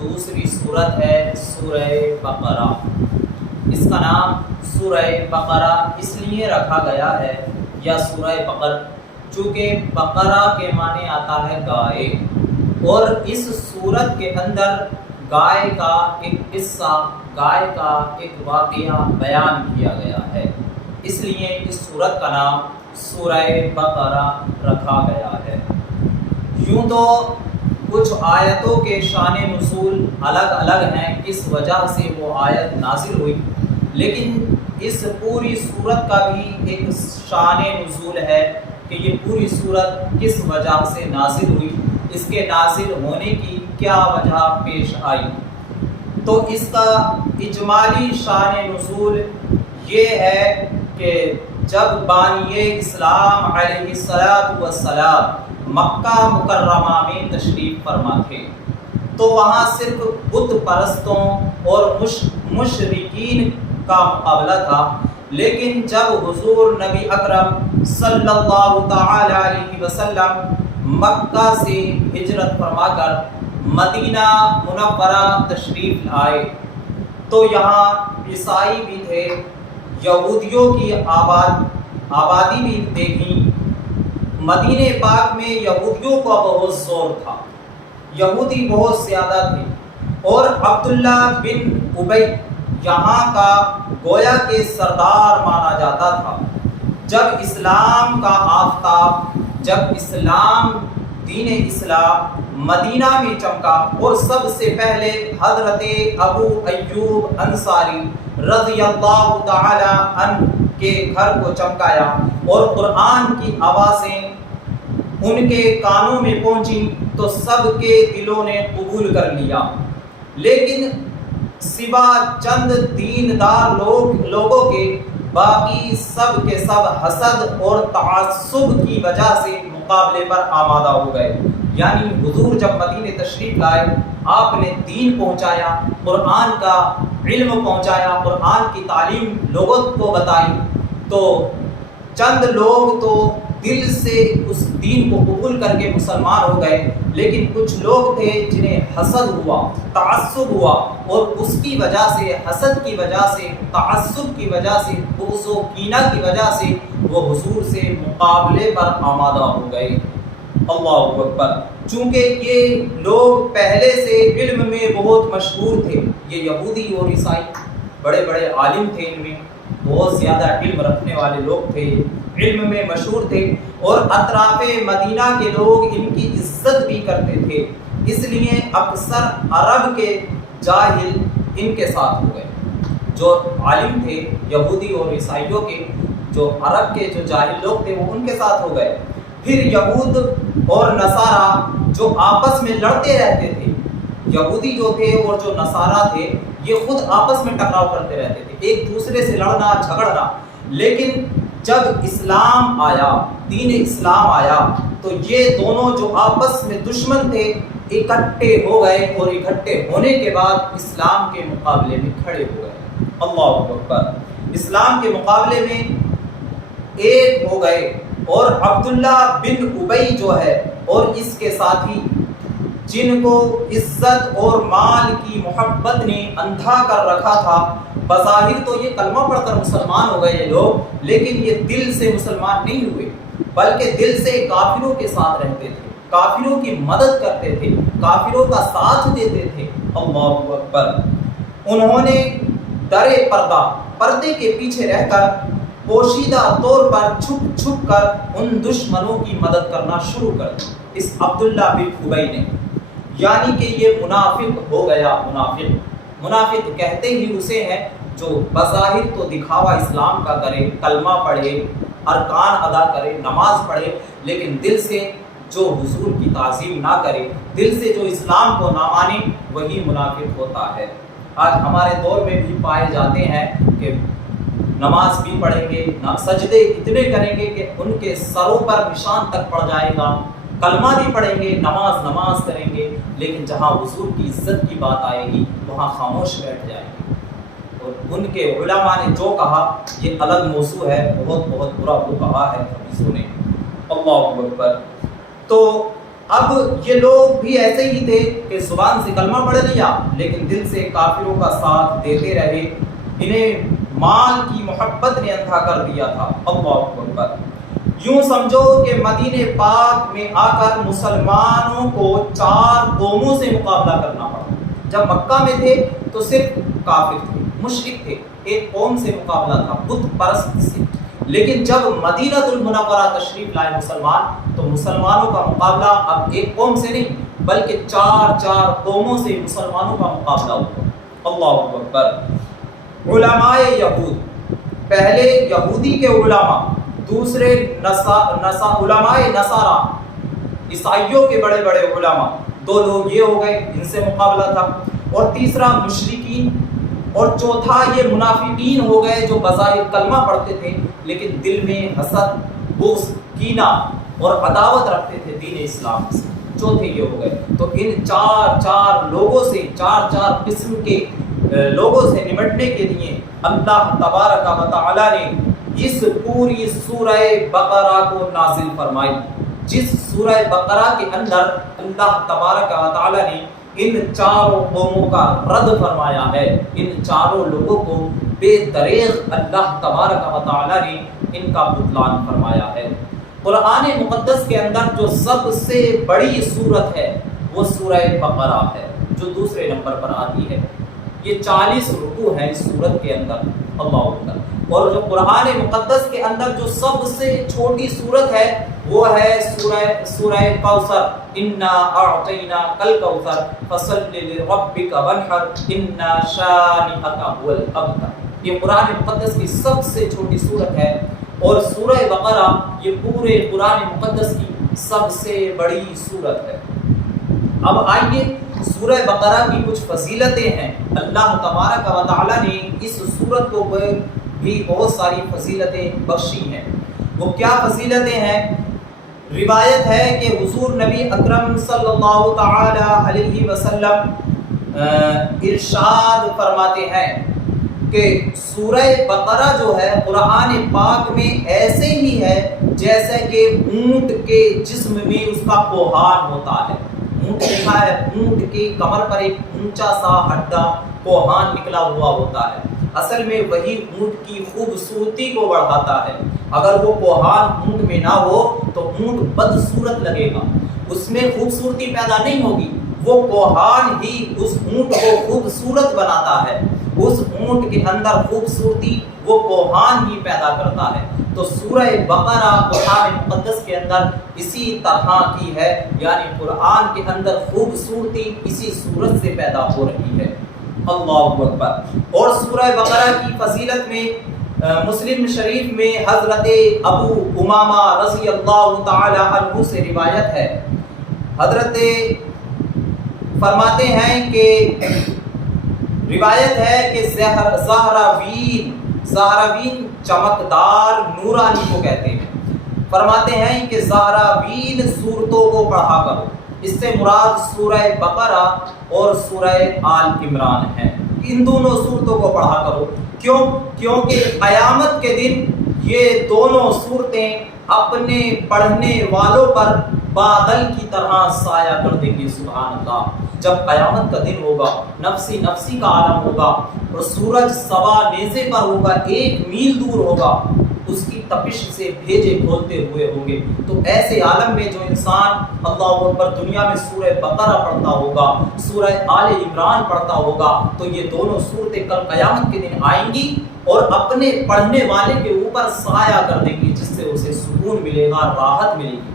دوسری صورت ہے سورہ بقرہ۔ اس کا نام سورہ بقرہ اس لیے رکھا گیا ہے یا سورہ بقر چونکہ بقرہ کے معنی آتا ہے گائے، اور اس صورت کے اندر گائے کا ایک قصہ، گائے کا ایک واقعہ بیان کیا گیا ہے، اس لیے اس صورت کا نام سورہ بقرہ رکھا گیا ہے۔ یوں تو کچھ آیتوں کے شان نزول الگ الگ ہیں کس وجہ سے وہ آیت نازل ہوئی، لیکن اس پوری صورت کا بھی ایک شان نزول ہے کہ یہ پوری صورت کس وجہ سے نازل ہوئی، اس کے نازل ہونے کی کیا وجہ پیش آئی۔ تو اس کا اجمالی شان نزول یہ ہے کہ جب بانی اسلام علیہ السلام مکہ مکرمہ میں تشریف فرما تھے تو وہاں صرف بت پرستوں اور مشرکین کا مقابلہ تھا، لیکن جب حضور نبی اکرم صلی اللہ تعالی علیہ وسلم مکہ سے ہجرت فرما کر مدینہ منورہ تشریف لائے تو یہاں عیسائی بھی تھے، یہودیوں کی آبادی بھی دیکھی۔ مدینہ پاک میں یہودیوں کا بہت زور تھا، یہودی بہت زیادہ تھے، اور عبداللہ بن ابی یہاں کا گویا کے سردار مانا جاتا تھا۔ جب اسلام کا آفتاب، جب دین اسلام مدینہ میں چمکا اور سب سے پہلے حضرت ابو ایوب انصاری رضی اللہ تعالی عنہ کے گھر کو چمکایا اور قرآن کی آوازیں ان کے کانوں میں پہنچی تو سب کے دلوں نے قبول کر لیا، لیکن سوا چند دیندار لوگوں کے باقی سب کے سب حسد اور تعصب کی وجہ سے مقابلے پر آمادہ ہو گئے۔ یعنی حضور جب مدینہ تشریف لائے، آپ نے دین پہنچایا، قرآن کا علم پہنچایا، قرآن کی تعلیم لوگوں کو بتائی، تو چند لوگ تو دل سے اس دین کو قبول کر کے مسلمان ہو گئے، لیکن کچھ لوگ تھے جنہیں حسد ہوا، تعصب ہوا، اور اس کی وجہ سے، حسد کی وجہ سے، تعصب کی وجہ سے، بغض و کینہ کی وجہ سے وہ حضور سے مقابلے پر آمادہ ہو گئے۔ اللہ اکبر۔ چونکہ یہ لوگ پہلے سے علم میں بہت مشہور تھے، یہ یہودی اور عیسائی بڑے بڑے عالم تھے، ان میں بہت زیادہ علم رکھنے والے لوگ تھے، علم میں مشہور تھے، اور اطراف مدینہ کے لوگ ان کی عزت بھی کرتے تھے، اس لیے اکثر عرب کے جاہل ان کے ساتھ ہو گئے۔ جو عالم تھے یہودی اور عیسائیوں کے، جو عرب کے جو جاہل لوگ تھے وہ ان کے ساتھ ہو گئے۔ پھر یہود اور نصارہ جو آپس میں لڑتے رہتے تھے، یہودی جو تھے اور جو نصارہ تھے یہ خود آپس میں ٹکراؤ کرتے رہتے تھے، ایک دوسرے سے لڑنا جھگڑنا، لیکن جب اسلام آیا، دین اسلام آیا، تو یہ دونوں جو آپس میں دشمن تھے اکٹھے ہو گئے، اور اکٹھے ہونے کے بعد اسلام کے مقابلے میں کھڑے ہو گئے۔ اللہ اکبر۔ اسلام کے مقابلے میں ایک ہو گئے، اور عبداللہ بن ابی جو ہے اور اس کے ساتھی جن کو عزت اور مال کی محبت نے اندھا کر رکھا تھا، بظاہر تو یہ کلمہ پڑھ کر مسلمان ہو گئے یہ لوگ، لیکن یہ دل سے مسلمان نہیں ہوئے، بلکہ دل سے کافروں کے ساتھ رہتے تھے، کافروں کی مدد کرتے تھے، کافروں کا ساتھ دیتے تھے۔ اللہ اکبر۔ انہوں نے درے پردے کے پیچھے رہ کر پوشیدہ طور پر چھپ چھپ کر ان دشمنوں کی مدد کرنا شروع کر دی، اس عبداللہ بن ابی نے، یعنی کہ یہ منافق ہو گیا۔ منافق کہتے ہی اسے ہیں جو بظاہر تو دکھاوا اسلام کا کرے، کلمہ پڑھے، ارکان ادا کرے، نماز پڑھے، لیکن دل سے جو حضور کی تعظیم نہ کرے، دل سے جو اسلام کو نہ مانے، وہی منافق ہوتا ہے۔ آج ہمارے دور میں بھی پائے جاتے ہیں کہ نماز بھی پڑھیں گے، سجدے اتنے کریں گے کہ ان کے سروں پر نشان تک پڑ جائے گا، کلمہ بھی پڑھیں گے، نماز کریں گے، لیکن جہاں حضور کی عزت کی بات آئے گی وہاں خاموش بیٹھ جائیں گے۔ اور ان کے علماء نے جو کہا یہ الگ موضوع ہے، بہت برا وہ کہا ہے حدیثوں نے۔ اللہ اکبر۔ تو اب یہ لوگ بھی ایسے ہی تھے کہ زبان سے کلمہ پڑھ لیا لیکن دل سے کافروں کا ساتھ دیتے رہے، انہیں مال کی محبت نے اندھا کر دیا تھا۔ اللہ اکبر۔ یوں سمجھو کہ مدینہ پاک میں آ کر مسلمانوں کو 4 قوموں سے مقابلہ کرنا پڑا۔ جب مکہ میں تھے تو صرف کافر تھے، مشرک تھے، ایک قوم سے مقابلہ تھا، بت پرست سے، لیکن جب مدینہ المنورہ تشریف لائے مسلمان تو مسلمانوں کا مقابلہ اب ایک قوم سے نہیں بلکہ 4 قوموں سے مسلمانوں کا مقابلہ ہوا۔ اللہ اکبر۔ علماء یہود، پہلے یہودی کے علماء، دوسرے علماء نصارہ، عیسائیوں کے بڑے بڑے علماء، 2 لوگ یہ ہو گئے، ان سے مقابلہ تھا، اور تیسرا مشرکین، اور چوتھا یہ منافقین ہو گئے جو بظاہر کلمہ پڑھتے تھے لیکن دل میں حسد، بغض، کینہ اور عداوت رکھتے تھے دین اسلام سے، چوتھے یہ ہو گئے۔ تو ان 4 لوگوں سے، 4 قسم کے لوگوں سے نمٹنے کے لیے اللہ تبارک و تعالی نے اس پوری سورہ بقرہ کو نازل فرمائی، جس سورہ بقرہ کے اندر اللہ تبارک و تعالی نے ان 4 قوموں کا رد فرمایا ہے، ان 4 لوگوں کو بے دریغ اللہ تبارک و تعالی نے ان کا بطلان فرمایا ہے۔ قرآن مقدس کے اندر جو سب سے بڑی سورت ہے وہ سورہ بقرہ ہے، جو دوسرے نمبر پر آتی ہے۔ یہ 40 رکوع ہیں اس سورت کے اندر، اللہ اکبر۔ اور جو قرآن مقدس کے اندر جو سب سے چھوٹی سورت ہے وہ ہے سورہ کوثر، انا اعطیناک الکوثر فصل لربک وانحر ان شانئک هو الابتر۔ یہ قرآن مقدس کی سب سے چھوٹی سورت ہے، اور سورہ بقرہ یہ پورے قرآن مقدس کی سب سے بڑی سورت ہے۔ اب آئیے سورہ بقرہ کی کچھ فضیلتیں ہیں۔ اللہ تبارک و تعالی نے اس سورت کو بھی بہت ساری فضیلتیں بخشی ہیں۔ وہ کیا فضیلتیں ہیں؟ روایت ہے کہ حضور نبی اکرم صلی اللہ تعالی علیہ وسلم ارشاد فرماتے ہیں کہ سورہ بقرہ جو ہے قرآن پاک میں ایسے ہی ہے جیسے کہ اونٹ کے جسم میں اس کا کوہان ہوتا ہے۔ اونٹ لکھا ہے، اونٹ کی کمر پر ایک اونچا سا ہڈا کوہان نکلا ہوا ہوتا ہے، اصل میں وہی اونٹ کی خوبصورتی کو بڑھاتا ہے۔ اگر وہ کوہان اونٹ میں نہ ہو تو اونٹ بدصورت لگے گا، اس میں خوبصورتی پیدا نہیں ہوگی، وہ کوہان ہی اس اونٹ کو خوبصورت بناتا ہے، اس اونٹ کے اندر خوبصورتی وہ کوہان ہی پیدا کرتا ہے۔ تو سورہ بقرہ قرآن مقدس کے اندر اسی طرح کی ہے، یعنی قرآن کے اندر خوبصورتی اسی صورت سے پیدا ہو رہی ہے۔ اللہ اکبر۔ اور سورہ بقرہ کی فضیلت میں مسلم شریف میں حضرت ابو امامہ رضی اللہ تعالی عنہ سے روایت ہے، حضرت فرماتے ہیں کہ روایت ہے کہ زہراوین چمکدار نورانی کو کہتے ہیں، فرماتے ہیں کہ زہراوین صورتوں کو پڑھا کرو، اس سے مراد سورہ بقرہ اور سورہ آل عمران ہے، ان دونوں صورتوں کو پڑھا کرو۔ کیوں؟ کیونکہ قیامت کے دن یہ دونوں صورتیں اپنے پڑھنے والوں پر بادل کی طرح سایہ کر دیں گی۔ سبحان اللہ۔ جب قیامت کا دن ہوگا، نفسی نفسی کا عالم ہوگا اور سورج سوا نیزے پر ہوگا، 1 میل دور ہوگا، اس کی تپش سے بھیجے کھولتے ہوئے ہوں گے، تو ایسے عالم میں جو انسان اللہ اکبر دنیا میں سورہ بقرہ پڑھتا ہوگا، سورہ آل عمران پڑھتا ہوگا، تو یہ دونوں صورتیں کل قیامت کے دن آئیں گی اور اپنے پڑھنے والے کے اوپر سایہ کر دیں گی، جس سے اسے سکون ملے گا، راحت ملے گی۔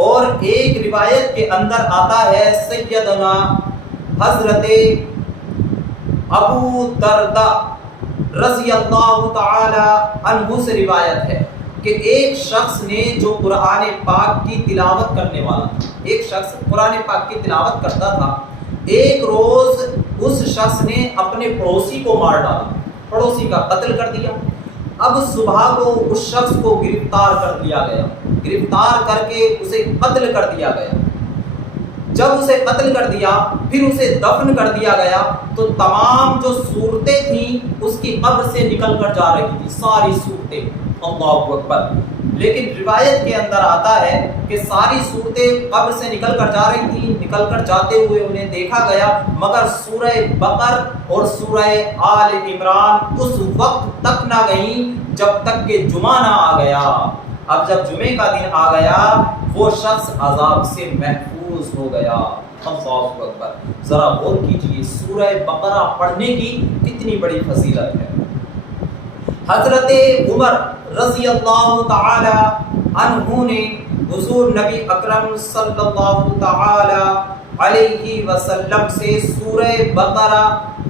اور ایک روایت کے اندر آتا ہے سیدنا حضرت ابو درداء رضی اللہ تعالی عنہ سے روایت ہے کہ ایک شخص نے جو قرآن پاک کی تلاوت کرنے والا تھا، ایک شخص قرآن پاک کی تلاوت کرتا تھا، ایک روز اس شخص نے اپنے پڑوسی کو مار ڈالا، پڑوسی کا قتل کر دیا۔ اب صبح کو اس شخص کو گرفتار کر لیا گیا، گرفتار کر کے اسے قتل کر دیا گیا۔ جب اسے قتل کر دیا پھر اسے دفن کر دیا گیا تو تمام جو صورتیں تھیں اس کی قبر سے نکل کر جا رہی تھی، ساری صورتیں، اللہ اکبر۔ لیکن روایت کے اندر آتا ہے کہ ساری صورتیں قبر سے نکل کر جا رہی تھیں، نکل کر جاتے ہوئے انہیں دیکھا گیا، مگر سورہ بقر اور سورہ آل عمران اس وقت تک نہ گئیں جب تک کہ جمعہ نہ آ گیا۔ اب جب جمعے کا دن آ گیا وہ شخص عذاب سے محفوظ ہو گیا۔ اللہ اکبر، ذرا غور کیجئے سورہ بقرہ پڑھنے کی کتنی بڑی فضیلت ہے۔ حضرت عمر رضی اللہ تعالی عنہ نے حضور نبی اکرم صلی اللہ تعالی علیہ وسلم سے سورہ بقرہ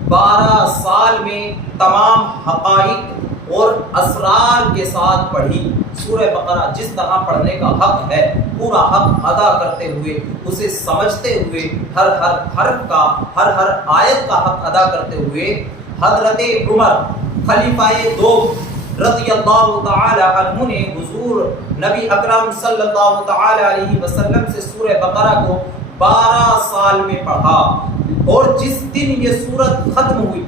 12 سال میں تمام حقائق اور اسرار کے ساتھ پڑھی۔ سورہ بقرہ جس طرح پڑھنے کا حق ہے، پورا حق ادا کرتے ہوئے، اسے سمجھتے ہوئے، ہر حرف کا، ہر آیت کا حق ادا کرتے ہوئے، حضرت عمر خلیفہ دوم رضی اللہ تعالی عنہ نے حضور نبی اکرم صلی اللہ تعالی علیہ وسلم سے سورہ بقرہ کو 12 سال میں پڑھا، اور جس دن یہ سورت ختم ہوئی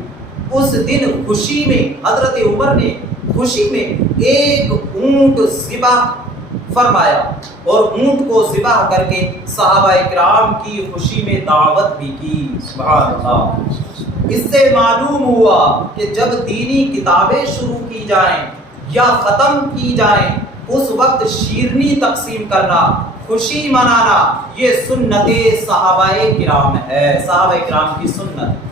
اس دن خوشی میں حضرت عمر نے خوشی میں ایک اونٹ ذبح فرمایا، اور اونٹ کو ذبح کر کے صحابہ کرام کی خوشی میں دعوت بھی کی۔ سبحان اللہ۔ اس سے معلوم ہوا کہ جب دینی کتابیں شروع کی جائیں یا ختم کی جائیں اس وقت شیرنی تقسیم کرنا، خوشی منانا، یہ سنت صحابہ کرام ہے، صحابہ کرام کی سنت۔